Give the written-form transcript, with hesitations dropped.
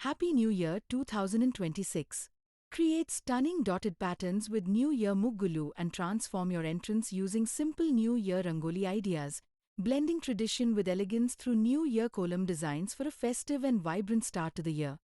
Happy New Year 2026. Create stunning dotted patterns with New Year Muggulu and transform your entrance using simple New Year Rangoli ideas, blending tradition with elegance through New Year Kolam designs for a festive and vibrant start to the year.